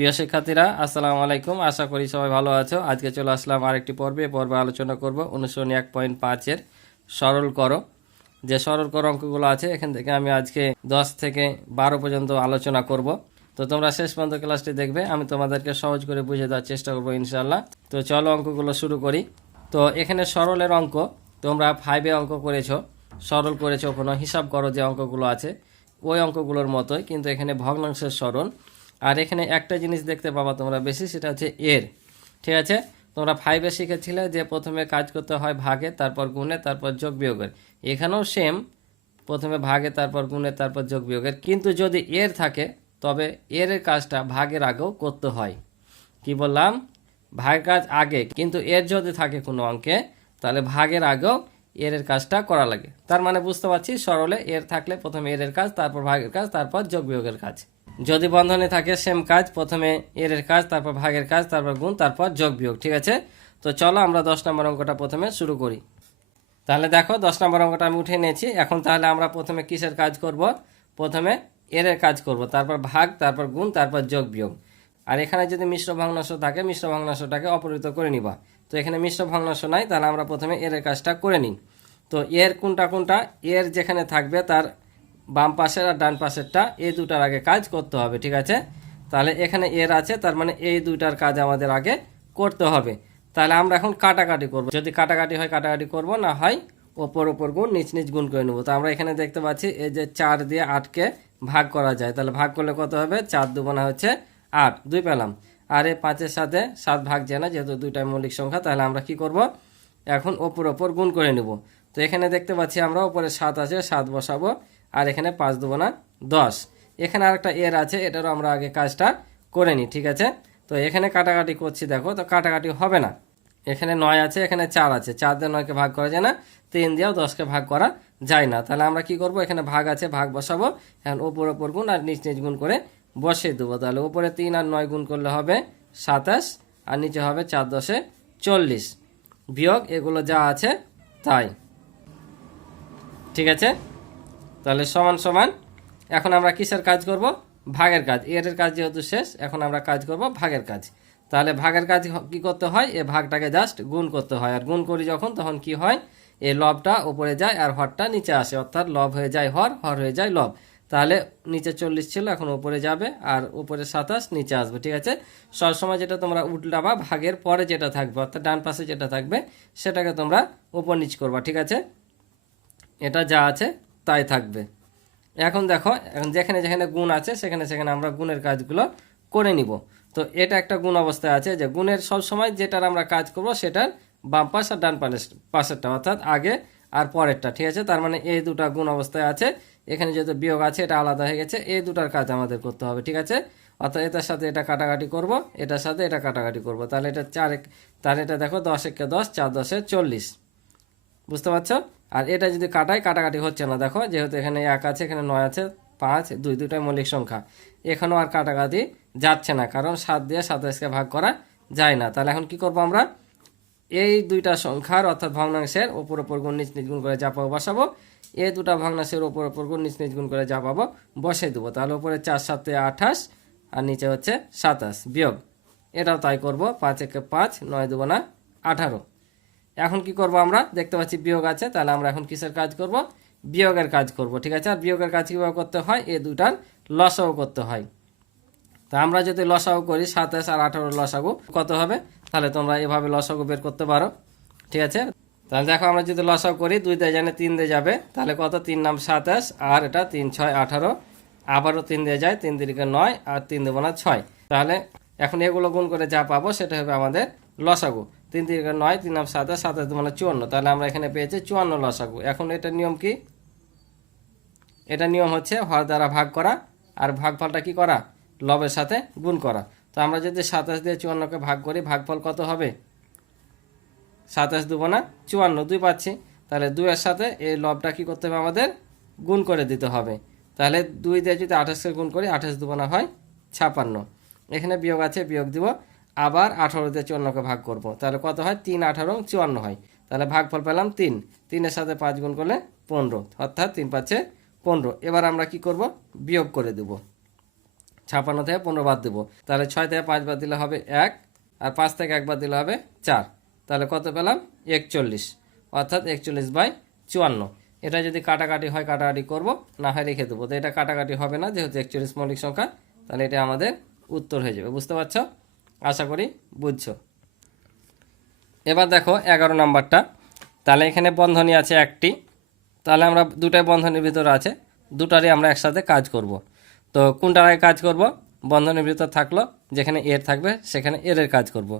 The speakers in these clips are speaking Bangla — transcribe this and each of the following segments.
প্রিয় শিক্ষার্থীরা, আসসালামু আলাইকুম। আশা করি সবাই ভালো আছো। আজকে চলে আসলাম আরেকটি পর্বে আলোচনা করব অনুশীলনী 1.5 এর সরল করো। যে সরল করো অঙ্কগুলো আছে এখান থেকে আমি আজকে 10 থেকে 12 পর্যন্ত আলোচনা করব। তো তোমরা শেষ পর্যন্ত ক্লাসটি দেখবে, আমি তোমাদেরকে সহজ করে বুঝিয়ে দেওয়ার চেষ্টা করবো ইনশাআল্লাহ। তো চলো অঙ্কগুলো শুরু করি। তো এখানে সরলের অঙ্ক তোমরা 5-এ অঙ্ক করেছো, সরল করেছো, কোনো হিসাব করো যে অঙ্কগুলো আছে ওই অঙ্কগুলোর মতোই, কিন্তু এখানে ভগ্নাংশের সরল। আর এখানে একটা জিনিস দেখতে পাবা তোমরা বেশি, সেটা হচ্ছে এর। ঠিক আছে, তোমরা 5-এ শিখেছিলে যে প্রথমে কাজ করতে হয় ভাগে, তারপর গুণে, তারপর যোগ বিয়োগের। এখানেও সেম, প্রথমে ভাগে, তারপর গুণে, তারপর যোগ বিয়োগের। কিন্তু যদি এর থাকে তবে এর কাজটা ভাগের আগেও করতে হয়। কি বললাম? ভাগের কাজ আগে, কিন্তু এর যদি থাকে কোনো অঙ্কে তাহলে ভাগের আগেও এর কাজটা করা লাগে। তার মানে বুঝতে পারছি, সরলে এর থাকলে প্রথমে এর কাজ, তারপর ভাগের কাজ, তারপর যোগ বিয়োগের কাজ। যদি বন্ধনে থাকে সেম কাজ, প্রথমে এর কাজ, তারপর ভাগের কাজ, তারপর গুণ, তারপর যোগ বিয়োগ। ঠিক আছে, তো চলো আমরা 10 নম্বর অঙ্কটা প্রথমে শুরু করি। তাহলে দেখো 10 নম্বর অঙ্কটা আমি উঠে নিয়েছি। এখন তাহলে আমরা প্রথমে কিসের কাজ করব? প্রথমে এর কাজ করব, তারপর ভাগ, তারপর গুণ, তারপর যোগ বিয়োগ। আর এখানে যদি মিশ্র ভগ্নাংশ থাকে, মিশ্র ভগ্নাংশটাকে অপরিহিত করে নিবা। তো এখানে মিশ্র ভগ্নাংশ নাই, তাহলে আমরা প্রথমে এর কাজটা করে নিই। তো এর কোনটা কোনটা? এর যেখানে থাকবে তার বাম পাশের আর ডান পাশেরটা, এই দুটার আগে কাজ করতে হবে। ঠিক আছে, তাহলে এখানে এর আছে, তার মানে এই দুইটার কাজ আমাদের আগে করতে হবে। তাহলে আমরা এখন কাটাকাটি করব। যদি কাটাকাটি হয় কাটাকাটি করব, না হয় ওপর ওপর গুণ, নিচ নিচ গুণ করে নেব। তো আমরা এখানে দেখতে পাচ্ছি এই যে 4 দিয়ে 8কে ভাগ করা যায়, তাহলে ভাগ করলে কত হবে? 4 দুগুণা হচ্ছে 8, 2 পেলাম। আর এই 5-এর সাথে 7 ভাগ যায় না, যেহেতু দুইটা মৌলিক সংখ্যা। তাহলে আমরা কি করব? এখন ওপর ওপর গুণ করে নেব। তো এখানে দেখতে পাচ্ছি আমরা উপরে 7 আছে, 7 বসাবো। আর এখানে 5 দুগুণা 10। এখানে আরেকটা এর আছে, এটারও আমরা আগে কাজটা করে নিই। ঠিক আছে, তো এখানে কাটাকাটি করছি, দেখো তো কাটাকাটি হবে না। এখানে 9 আছে, এখানে 4 আছে, 4 দিয়ে 9কে ভাগ করা যায় না, 3 দিয়েও 10কে ভাগ করা যায় না। তাহলে আমরা কি করব? এখানে ভাগ আছে, ভাগ বসাবো। এখন ওপর ওপর গুণ আর নিচ নিচ গুণ করে বসিয়ে দেবো। তাহলে উপরে 3 আর 9 গুণ করলে হবে 27, আর নিচে হবে 4 10 40, বিয়োগ এগুলো যা আছে তাই। ঠিক আছে, তাহলে সমান সমান। এখন আমরা কিসের কাজ করব? ভাগের কাজ। এর কাজ যেহেতু শেষ, এখন আমরা কাজ করব ভাগের কাজ। তাহলে ভাগের কাজ কি করতে হয়? এই ভাগটাকে জাস্ট গুণ করতে হয়। আর গুণ করি যখন, তখন কি হয়? এই লবটা উপরে যায় আর হরটা নিচে আসে, অর্থাৎ লব হয়ে যায় হর, হর হয়ে যায় লব। তাহলে নিচে 40 ছিল, এখন উপরে যাবে, আর উপরে 27 নিচে আসবে। ঠিক আছে, সবসময় যেটা তোমরা উল্টাবা, ভাগের পরে যেটা থাকবে, অর্থাৎ ডান পাশে যেটা থাকবে সেটাকে তোমরা উপর নিচ করবা। ঠিক আছে, এটা যা আছে তাই থাকবে। এখন দেখো, এখন যেখানে যেখানে গুণ আছে সেখানে সেখানে আমরা গুণের কাজগুলো করে নিব। তো এটা একটা গুণ অবস্থায় আছে, যে গুণের সব সময় যেটার আমরা কাজ করব সেটার বাম পাশ আর ডান পাশেরটা, অর্থাৎ আগে আর পরেরটা। ঠিক আছে, তার মানে এই দুটা গুণ অবস্থায় আছে। এখানে যেহেতু বিয়োগ আছে, এটা আলাদা হয়ে গেছে, এই দুটার কাজ আমাদের করতে হবে। ঠিক আছে, অর্থাৎ এটার সাথে এটা কাটাকাটি করব, এটার সাথে এটা কাটাকাটি করব। তাহলে এটা 4, তাহলে এটা দেখো 10 একে 10, 4 10 40, বুঝতে পারছো? আর এটা যদি কাটাই, কাটাকাটি হচ্ছে না, দেখো যেহেতু এখানে 1 আছে, এখানে 9 আছে, 5 2, দুটাই মৌলিক সংখ্যা। এখানেও আর কাটাকাটি যাচ্ছে না, কারণ 7 দিয়ে 27কে ভাগ করা যায় না। তাহলে এখন কি করব? আমরা এই দুইটা সংখ্যার, অর্থাৎ ভগ্নাংশের ওপর ওপর গুণ, নিচ নিচ গুণ করে যা পাবো বসাবো। এই দুটা ভগ্নাংশের ওপর ওপর গুণ, নিচ নিচ গুণ করে যা পাবো বসাই দেবো। তাহলে উপরে 4 7 28, আর নিচে হচ্ছে 27, বিয়োগ এটাও তাই করব। 5 একে 5, 9 দুগুণা 18। এখন কি করব? আমরা দেখতে পাচ্ছি বিয়োগ আছে, তাহলে আমরা এখন কিসের কাজ করব? বিয়োগের কাজ করব। ঠিক আছে, আর বিয়োগের কাজ কীভাবে করতে হয়? এই দুটার লসাগু করতে হয়। তা আমরা যদি লসাগু করি, 27 আর 18 লসাগু কত হবে? তাহলে তোমরা এভাবে লসাগু বের করতে পারো। ঠিক আছে, তাহলে দেখো আমরা যদি লসাগু করি, 2 দিয়ে জানে 3 দিয়ে যাবে, তাহলে কত? 3 নাম 27, আর এটা 3 6 18, আবারও 3 দিয়ে যায়, 3 3 9, আর 3 দেবো না 6। তাহলে এখন এগুলো গুণ করে যা পাবো সেটা হবে আমাদের লসাগু। 3 3 9, 3 নাম 27, 27 2 মানে 54। তাহলে আমরা এখানে পেয়েছি 54 লসাগু। এখন এটার নিয়ম কি? এটা নিয়ম হচ্ছে হর দ্বারা ভাগ করা, আর ভাগফলটা কি করা? লবের সাথে গুণ করা। তো আমরা যদি 27 দিয়ে 54কে ভাগ করি, ভাগফল কত হবে? 27 2 না 54, 2 পাচ্ছি। তাহলে 2 এর সাথে এই লবটা কি করতে হবে? আমাদের গুণ করে দিতে হবে। তাহলে 2 দিয়ে যদি 28কে গুণ করি, 28 2 না হয় 56। এখানে বিয়োগ আছে, বিয়োগ দিব। আবার 18 দিয়ে 54কে ভাগ করব, তাহলে কত হয়? 3 18 54 হয়। তাহলে ভাগফল পেলাম 3, 3 এর সাথে 5 গুণ করলে 15, অর্থাৎ 3 5 15। এবার আমরা কি করব? বিয়োগ করে দেব। 56 থেকে 15 বাদ দেবো, তাহলে 6 থেকে 5 বাদ দিলে হবে 1, আর 5 থেকে 1 বাদ দিলে হবে 4, তাহলে কত পেলাম 41, অর্থাৎ 41/54। এটা যদি কাটাকাটি হয় কাটাকাটি করব, না হয় রেখে দেবো। তো এটা কাটাকাটি হবে না, যেহেতু 41 মৌলিক সংখ্যা, তাহলে এটা আমাদের উত্তর হয়ে যাবে। বুঝতে পারছো? আশা করি বুঝছো। এবার দেখো 11 নাম্বারটা। তাহলে এখানে বন্ধনী আছে একটি, তাহলে আমরা দুটাই বন্ধনীর ভিতরে আছে, দুটারই আমরা একসাথে কাজ করব। তো কোনটার আগে কাজ করব? বন্ধনীর ভিতর থাকলো যেখানে এর থাকবে সেখানে এর কাজ করব।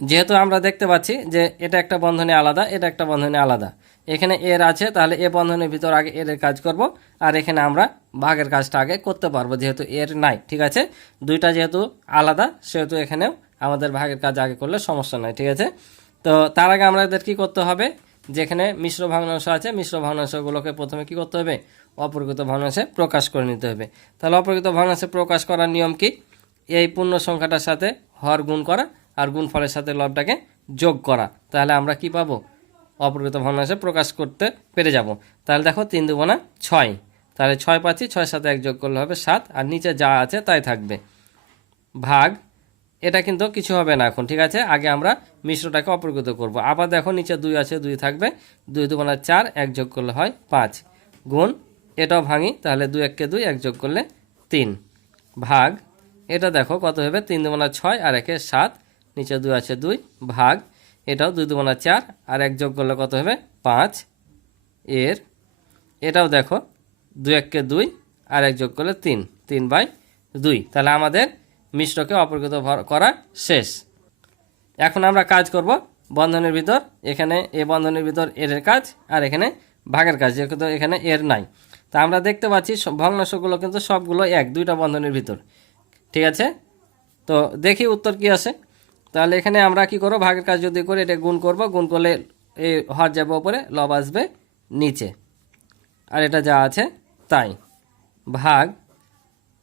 যেহেতু আমরা দেখতে পাচ্ছি যে এটা একটা বন্ধনী আলাদা, এটা একটা বন্ধনী আলাদা, এখানে এর আছে, তাহলে এ বন্ধনীর ভিতর আগে এর কাজ করব, আর এখানে আমরা ভাগের কাজটা আগে করতে পারবো যেহেতু এর নাই। ঠিক আছে, দুইটা যেহেতু আলাদা সেহেতু এখানেও আমাদের ভাগের কাজ আগে করলে সমস্যা নাই। ঠিক আছে, তো তার আগে আমাদের কি করতে হবে? যেখানে মিশ্র ভগ্নাংশ আছে, মিশ্র ভগ্নাংশগুলোকে প্রথমে কি করতে হবে? অপরিকৃত ভগ্নাংশে প্রকাশ করে নিতে হবে। তাহলে অপরিকৃত ভগ্নাংশে প্রকাশ করার নিয়ম কি? এই পূর্ণ সংখ্যাটার সাথে হর গুণ করা, আর গুণফলের সাথে লবটাকে যোগ করা, তাহলে আমরা কি পাবো? অপরিকৃত ভগ্নাংশে প্রকাশ করতে পেরে যাব। তাহলে দেখো 3 × 2 = 6, তাহলে 6 পাচ্ছি, 6 সাথে 1 যোগ করলে হবে 7, আর নিচে যা আছে তাই থাকবে। ভাগ, এটা কিন্তু কিছু হবে না এখন। ঠিক আছে, আগে আমরা মিশ্রটাকে অপরিকৃত করব। আবার দেখো নিচে 2 আছে, 2 থাকবে, 2 × 2 = 4, 1 যোগ করলে হয় 5, গুণ এটাও ভাঙি, তাহলে 2 × 1 = 2, 1 যোগ করলে 3, ভাগ এটা দেখো কত হবে? 3 × 2 = 6, আর 1 = 7, নিচে 2 আছে 2, ভাগ এটাও 2 × 2 = 4, আর 1 যোগ করলে কত হবে? 5, এর এটাও দেখো 2 × 1 = 2, আর 1 যোগ করলে 3, 3/2। তাহলে আমাদের মিশ্রকে অপরিকৃত করা শেষ। এখন আমরা কাজ করব বন্ধনীর ভিতর, এখানে এ বন্ধনীর ভিতর এর কাজ, আর এখানে ভাগের কাজ, যেহেতু এখানে এর নাই। তা আমরা দেখতে পাচ্ছি ভগ্নাংশগুলো কিন্তু সবগুলো এক, দুইটা বন্ধনীর ভিতর। ঠিক আছে, তো দেখি উত্তর কি আসে। তাহলে এখানে আমরা কি করব? ভাগের কাজ যদি করি, এটা গুণ করব, গুণ করলে এই হর যাবে উপরে, লব আসবে নিচে, আর এটা যা আছে তাই। ভাগ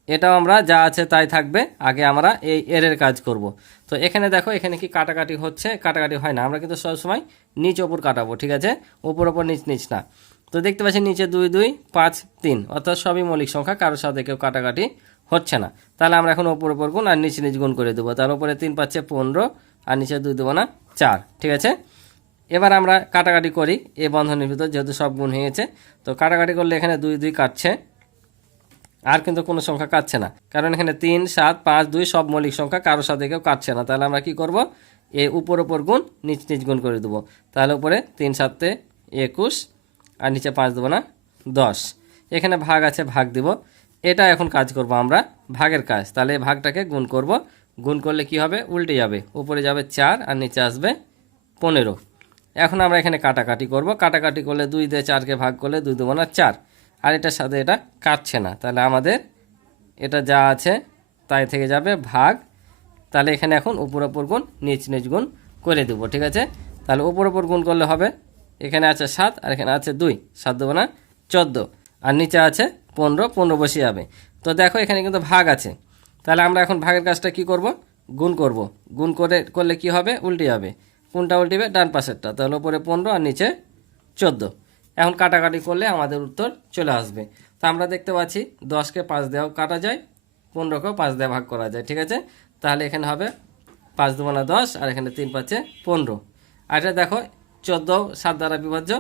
এটাও আমরা যা আছে তাই থাকবে, আগে আমরা এই এর কাজ করব। তো এখানে দেখো, এখানে কি কাটাকাটি হচ্ছে? কাটাকাটি হয় না, আমরা কিন্তু সবসময় নিচ ওপর কাটাবো। ঠিক আছে, ওপর ওপর নিচ নিচ না। তো দেখতে পাচ্ছি নিচে 2 2 5 3, অর্থাৎ সবই মৌলিক সংখ্যা, কারোর সাথে কেউ কাটাকাটি হচ্ছে না। তাহলে আমরা এখন ওপর ওপর গুণ আর নিচে নিচ গুণ করে দেবো। তার উপরে 3 পাচ্ছে 15, আর নিচে 2 দেবো না 4। ঠিক আছে, এবার আমরা কাটাকাটি করি এই বন্ধনীর ভিতর, যেহেতু সব গুণ হয়েছে। তো কাটাকাটি করলে এখানে 2 2 কাটছে, আর কিন্তু কোনো সংখ্যা কাটছে না, কারণ এখানে 3 7 5 2 সব মৌলিক সংখ্যা, কারোর সাথে কেউ কাটছে না। তাহলে আমরা কি করব? এই উপর উপর গুণ নিচ নিচ গুণ করে দেবো। তাহলে উপরে 3 7 21, আর নিচে 5 দেবো না 10। এখানে ভাগ আছে, ভাগ দিব। এটা এখন কাজ করব আমরা, ভাগের কাজ। তাহলে এই ভাগটাকে গুণ করব, গুণ করলে কি হবে? উল্টে যাবে, উপরে যাবে 4, আর নিচে আসবে 15। এখন আমরা এখানে কাটাকাটি করব, কাটাকাটি করলে 2 দিয়ে 4কে ভাগ করলে 2 দেবো না 4, আর এটার সাথে এটা কাটছে না, তাহলে আমাদের এটা যা আছে তাই থেকে যাবে, ভাগ। তাহলে এখানে এখন উপর উপর গুণ নিচ নিচ গুণ করে দেবো। ঠিক আছে, তাহলে উপর উপর গুণ করলে হবে, এখানে আছে 7, আর এখানে আছে 2, 7 দেবো না 14, আর নিচে আছে 15, 15 বসে যাবে। তো দেখো এখানে কিন্তু ভাগ আছে, তাহলে আমরা এখন ভাগের কাজটা কি করব? গুণ করব। গুণ করলে কি হবে? উল্টে যাবে, কোনটা উল্টিবে? ডান পাশেরটা। তাহলে উপরে 15 আর নিচে 14। এখন কাটাকাটি করলে আমাদের উত্তর চলে আসবে। তো আমরা দেখতে পাচ্ছি 10কে 5 দেওয়াও কাটা যায়, 15কেও 5 দিয়ে ভাগ করা যায়। ঠিক আছে, তাহলে এখানে হবে 5 2 10, আর এখানে 3 পাচ্ছে 15। আর এটা দেখো 14 7 দ্বারা বিভাজ্য,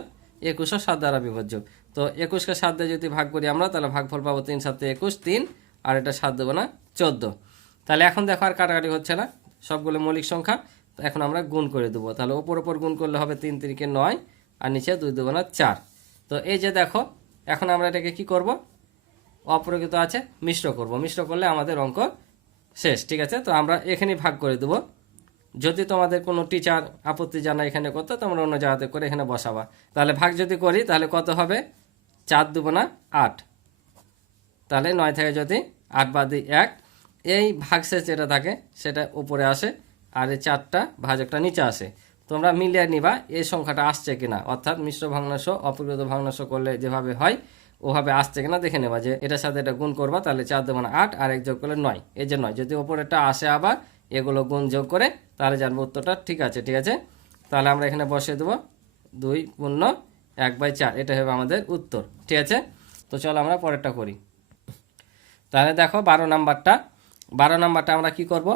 21ও 7 দ্বারা বিভাজ্য। তো 21কে 7 দিয়ে যদি ভাগ করি আমরা, তাহলে ভাগফল পাবো 3 7 21, 3, আর এটা 7 দেবো না 14। তাহলে এখন দেখো আর কাটাকাটি হচ্ছে না, সবগুলো মৌলিক সংখ্যা। তো এখন আমরা গুণ করে দেবো। তাহলে ওপর ওপর গুণ করলে হবে 3 3 9, আর নিচে 2 দেবো না 4। তো এই যে দেখো, এখন আমরা এটাকে কি করব? অপরিকৃত আছে, মিশ্র করব। মিশ্র করলে আমাদের অঙ্ক শেষ। ঠিক আছে, তো আমরা এখানেই ভাগ করে দেবো। যদি তোমাদের কোনো টিচার আপত্তি জানায় এখানে করতে, তোমরা অন্য জায়গাতে করে এখানে বসাবা। তাহলে ভাগ যদি করি তাহলে কত হবে? 4 দেবো না 8, তাহলে 9 থেকে যদি 8 বাদ দিই 1, এই ভাগশেষ যেটা থাকে সেটা উপরে আসে, আর এই 4টা ভাজকটা নিচে আসে। তোমরা মিলিয়ে নিবা এই সংখ্যাটা আসছে কিনা, অর্থাৎ মিশ্র ভগ্নাংশ অপরিকৃত ভগ্নাংশ করলে যেভাবে হয় ওভাবে আসছে কিনা দেখে নেবা। যে এটার সাথে এটা গুণ করবা, তাহলে 4 দেবো না 8, আর 1 যোগ করলে 9, এই যে 9। যদি ওপরেরটা আসে আবার এগুলো গুণ যোগ করে, তাহলে জানবো উত্তরটা ঠিক আছে। ঠিক আছে, তাহলে আমরা এখানে বসিয়ে দেবো 2 পূর্ণ 1/4, এটা হবে আমাদের উত্তর। ঠিক আছে, তো চলো আমরা পরেরটা করি। তাহলে দেখো 12 নাম্বারটা আমরা কি করব,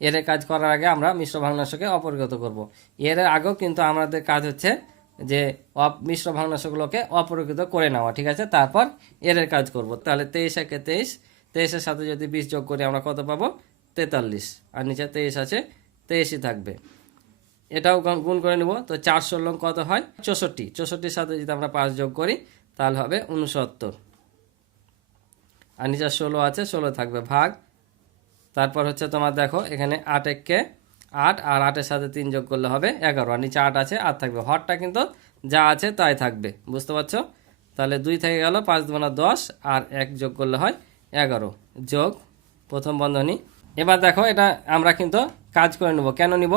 এর কাজ করার আগে আমরা মিশ্র ভগ্নাংশকে অপরিগত করব। এর আগেও কিন্তু আমাদের কাজ হচ্ছে যে মিশ্র ভগ্নাংশগুলোকে অপরিগত করে নেওয়া, ঠিক আছে, তারপর এর কাজ করব। তাহলে 23 একে 23, 23-এর সাথে যদি 20 যোগ করি আমরা কত পাবো, 43, আর নিচে 23 আছে, 23ই থাকবে। এটাও গুণ করে নেব। তো 4 কত হয়, 64, 64-র সাথে যদি আমরা 5 যোগ করি তাহলে হবে 69, আর নিচে 16 আছে, 16 থাকবে ভাগ। তারপর হচ্ছে তোমার দেখো এখানে 8 একে 8, আর 8-এর সাথে 3 যোগ করলে হবে 11, আর নিচে 8 আছে, 8 থাকবে। হরটা কিন্তু যা আছে তাই থাকবে, বুঝতে পারছো। তাহলে 2 থেকে গেল, 5 দুগুণা 10, আর 1 যোগ করলে হয় 11, যোগ প্রথম বন্ধনী। এবার দেখো এটা আমরা কিন্তু কাজ করে নেব। কেন নিব,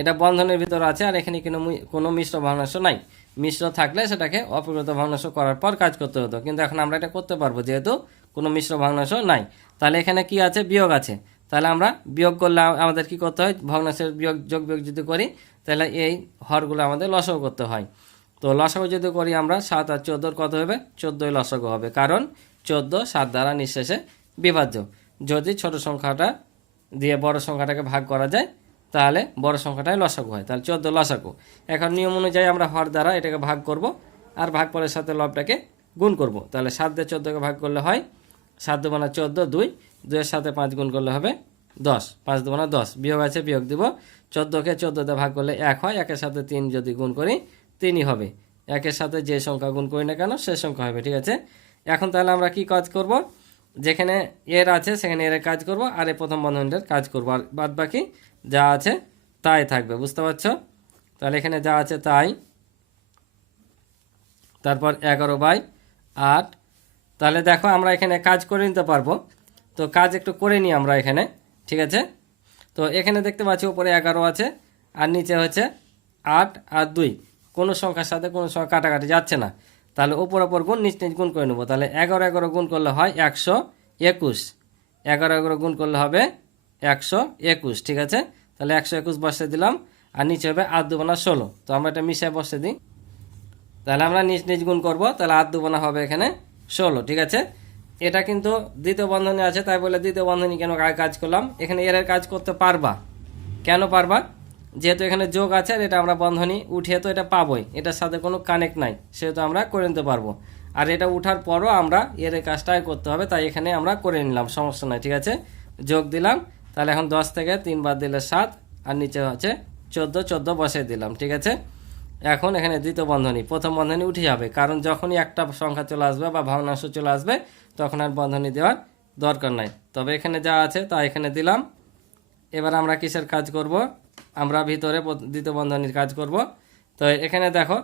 এটা বন্ধনের ভিতর আছে, আর এখানে কোনো মিশ্র ভগ্নাংশ নাই। মিশ্র থাকলে সেটাকে অপরিগত ভগ্নাংশ করার পর কাজ করতে হতো, কিন্তু এখন আমরা এটা করতে পারবো যেহেতু কোনো মিশ্র ভগ্নাংশ নাই। তাহলে এখানে কি আছে, বিয়োগ আছে। তাহলে আমরা বিয়োগ করলে আমাদের কি করতে হয়, ভগ্নাংশের যোগ বিয়োগ যদি করি তাহলে এই হরগুলো আমাদের লসাগু করতে হয়। তো লসাগু যদি করি আমরা 7 আর 14 কত হবে, 14ই লসাগু হবে, কারণ 14 7 দ্বারা নিঃশেষে বিভাজ্য। যদি ছোট সংখ্যাটা দিয়ে বড় সংখ্যাটাকে ভাগ করা যায় তাহলে বড় সংখ্যাটাই লসাগু হয়, তাহলে 14 লসাগু। এখন নিয়ম অনুযায়ী আমরা হর দ্বারা এটাকে ভাগ করব, আর ভাগ পরের সাথে লবটাকে গুণ করব। তাহলে 7 দিয়ে 14কে ভাগ করলে হয় 7 দুগুণা 14, 2, 2-এর সাথে 5 গুণ করলে হবে 10, 5 দুগুণা 10, বিয়োগ আছে বিয়োগ দিব। 14কে 14 দিয়ে ভাগ করলে 1 হয়, 1-এর সাথে 3 যদি গুণ করি 3ই হবে। 1-এর সাথে যে সংখ্যা গুণ করি না কেন সে সংখ্যা হবে, ঠিক আছে। এখন তাহলে আমরা কি কাজ করব, যেখানে এর আছে সেখানে এর কাজ করব, আর এই প্রথম বন্ধনীটার কাজ করব, আর বাদ বাকি যা আছে তাই থাকবে, বুঝতে পারছো। তাহলে এখানে যা আছে তাই। তারপর 11/8। তাহলে দেখো আমরা এখানে কাজ করে নিতে পারবো, তো কাজ একটু করে নিই আমরা এখানে, ঠিক আছে। তো এখানে দেখতে পাচ্ছি উপরে 11 আছে, আর নিচে হচ্ছে 8 আর 2, কোনো সংখ্যার সাথে কোনো সংখ্যা কাটাকাটি যাচ্ছে না। তাহলে উপর গুণ নিচ নিচ গুণ করে নেবো। তাহলে 11 গুণ করলে হয় 121, 11 গুণ করলে হবে 121, ঠিক আছে। তাহলে 121 বসে দিলাম, আর নিচে হবে 8 দুগুণা 16। তো আমরা এটা মিশিয়ে বসে দিই, তাহলে আমরা নিচ নিচ গুণ করবো, তাহলে 8 দুগুণা হবে এখানে 16, ঠিক আছে। এটা কিন্তু দ্বিতীয় বন্ধনী আছে, তাই বলে দ্বিতীয় বন্ধনী কেন কাজ করলাম, এখানে এর কাজ করতে পারবা। কেন পারবা, যেহেতু এখানে যোগ আছে, আর এটা আমরা বন্ধনী উঠিয়ে তো এটা পাবোই, এটার সাথে কোনো কানেক্ট নাই, সেহেতু আমরা করে নিতে পারবো। আর এটা উঠার পরও আমরা এর কাজটাই করতে হবে, তাই এখানে আমরা করে নিলাম, সমস্যা নাই, ঠিক আছে। যোগ দিলাম, তাহলে এখন 10 থেকে 3 বাদ দিলে 7, আর নিচে হচ্ছে 14 বসে দিলাম, ঠিক আছে। এখন এখানে দ্বিতীয় বন্ধনী, প্রথম বন্ধনী উঠে যাবে, কারণ যখনই একটা সংখ্যা চলে আসবে বা ভগ্নাংশ চলে আসবে তখন আর বন্ধনী দেওয়ার দরকার নাই। তবে এখানে যা আছে তা এখানে দিলাম। এবার আমরা কিসের কাজ করব, আমরা ভিতরে দ্বিতীয় বন্ধনীর কাজ করব। তো এখানে দেখো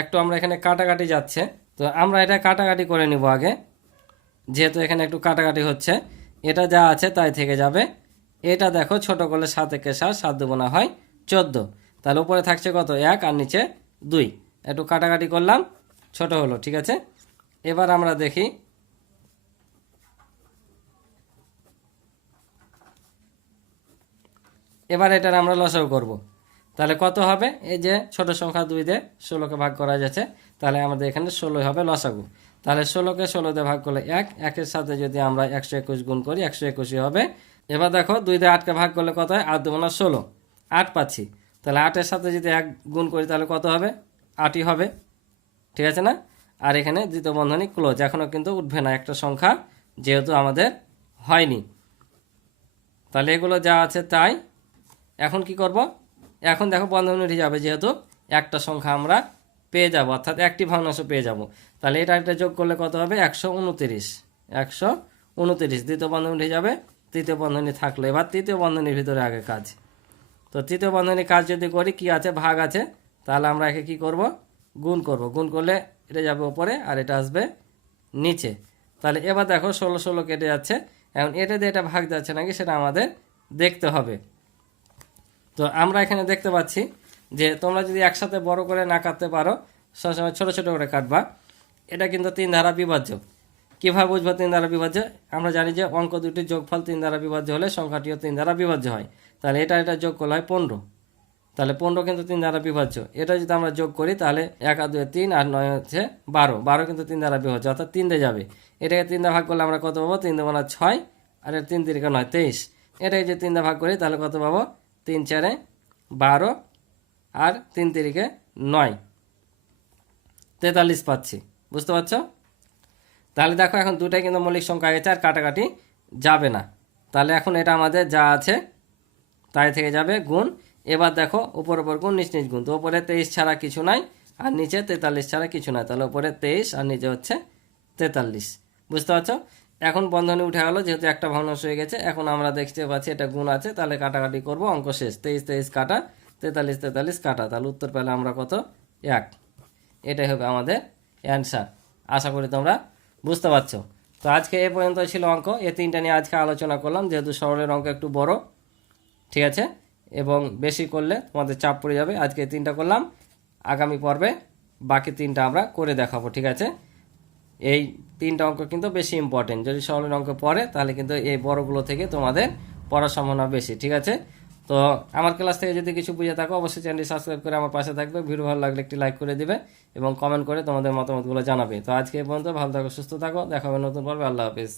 একটু আমরা এখানে কাটাকাটি যাচ্ছে, তো আমরা এটা কাটাকাটি করে নিব আগে, যেহেতু এখানে একটু কাটাকাটি হচ্ছে। এটা যা আছে তাই থেকে যাবে। এটা দেখো ছোট করলে 7 একে 7, 7 দুগুণা হয় 14, তাহলে উপরে থাকছে কত 1, আর নিচে 2, একটু কাটাকাটি করলাম, ছোট হলো, ঠিক আছে। এবার আমরা দেখি, এবার এটার আমরা লসাগু করব। তাহলে কত হবে, এই যে ছোট সংখ্যা 2 দিয়ে 16কে ভাগ করা যাচ্ছে, তাহলে আমাদের এখানে 16 হবে লসাগু। তাহলে 16কে 16 দিয়ে ভাগ করলে 1, 1-এর সাথে যদি আমরা 121 গুণ করি 121 হবে। এবার দেখো 2 দিয়ে 8কে ভাগ করলে কত হয়, 8 দুগুণা 16, 8 পাচ্ছি। তাহলে 8-এর সাথে যদি 1 গুণ করি তাহলে কত হবে, 8ই হবে, ঠিক আছে না। আর এখানে দ্বিতীয় বন্ধনী ক্লোজ, এখনও কিন্তু উঠবে না একটা সংখ্যা, যেহেতু আমাদের হয়নি। তাহলে এগুলো যা আছে তাই। এখন কি করব, এখন দেখো বন্ধনী উঠে যাবে, যেহেতু একটা সংখ্যা আমরা পেয়ে যাব, অর্থাৎ একটি ভগ্নাংশ পেয়ে যাব। তাহলে এটা যোগ করলে কত হবে, 129, 129, দ্বিতীয় বন্ধনী উঠে যাবে, তৃতীয় বন্ধনী থাকলো। এবার তৃতীয় বন্ধনীর ভিতরে আগে কাজ। তো তৃতীয় বন্ধনীর কাজ যদি করি, কি আছে, ভাগ আছে, তাহলে আমরা একে কি করব, গুণ করব। গুণ করলে এটা যাবে উপরে, আর এটা আসবে নিচে। তাহলে এবার দেখো 16 16 কেটে যাচ্ছে, এখন এটা দিয়ে এটা ভাগ যাচ্ছে নাকি সেটা আমাদের দেখতে হবে। তো আমরা এখানে দেখতে পাচ্ছি যে তোমরা যদি একসাথে বড় করে না কাটতে পারো, সবসময় ছোট ছোট করে কাটবা। এটা কিন্তু 3 ধারা বিভাজ্য। কীভাবে বুঝবো 3 ধারা বিভাজ্য, আমরা জানি যে অঙ্ক দুটির যোগফল 3 ধারা বিভাজ্য হলে সংখ্যাটিও 3 ধারা বিভাজ্য হয়। তাহলে এটা যোগ করলে হয় 15, তাহলে 15 কিন্তু 3 দ্বারা বিভাজ্য। এটা যদি আমরা যোগ করি তাহলে 1 আর 2 3 আর 9 হচ্ছে 12, 12 কিন্তু 3 দ্বারা বিভাজ্য, অর্থাৎ 3 দিয়ে যাবে। এটাকে 3 দ্বারা ভাগ করলে আমরা কত পাবো? 3 2 6 আর 3 3 9 23। এটাকে যদি 3 দ্বারা ভাগ করি তাহলে কত পাবো? 3 4 12 আর 3 3 9, 43 পাচ্ছি। বুঝতে পারছো? তাহলে দেখো এখন দুটাই কিন্তু মৌলিক সংখ্যা হয়ে গেছে, আর কাটাকাটি যাবে না। তাহলে এখন এটা আমাদের যা আছে তাই থেকে যাবে গুণ। এবার দেখো উপর উপর গুণ, নিচ নিচ গুণ। তো উপরে 23 ছাড়া কিছু নাই আর নিচে 43 ছাড়া কিছু নাই, তাহলে উপরে 23 আর নিচে হচ্ছে 43। বুঝতে পারছো? এখন বন্ধনী উঠে গেল, যেহেতু একটা ভগ্নাংশ হয়ে গেছে। এখন আমরা দেখতে পাচ্ছি এটা গুণ আছে, তাহলে কাটাকাটি করব, অঙ্ক শেষ। 23 23 কাটা, 43 43 কাটা, তাহলে উত্তর পেলে আমরা কত? 1। এটাই হবে আমাদের অ্যান্সার। আশা করি তোমরা বুঝতে পারছো। তো আজকে এ পর্যন্ত ছিল অঙ্ক। এই তিনটা নিয়ে আজকে আলোচনা করলাম, যেহেতু সরলের অঙ্ক একটু বড়, ঠিক আছে, এবং বেশি করলে তোমাদের চাপ পড়ে যাবে। আজকে এই তিনটা করলাম, আগামী পর্বে বাকি তিনটা আমরা করে দেখাবো, ঠিক আছে। এই তিনটা অঙ্ক কিন্তু বেশি ইম্পর্টেন্ট। যদি সরলের অঙ্ক পড়ে তাহলে কিন্তু এই বড়গুলো থেকে তোমাদের পড়ার সম্ভাবনা বেশি, ঠিক আছে। তো আমার ক্লাস থেকে যদি কিছু বুঝে থাকো অবশ্যই চ্যানেলটি সাবস্ক্রাইব করে আমার পাশে থাকবে। ভিডিও ভালো লাগলে একটি লাইক করে দিবে এবং কমেন্ট করে তোমাদের মতামতগুলো জানাবে। তো আজকে এই পর্যন্ত, ভালো থাকো, সুস্থ থাকো, দেখা হবে নতুন পর্বে। আল্লাহ হাফিজ।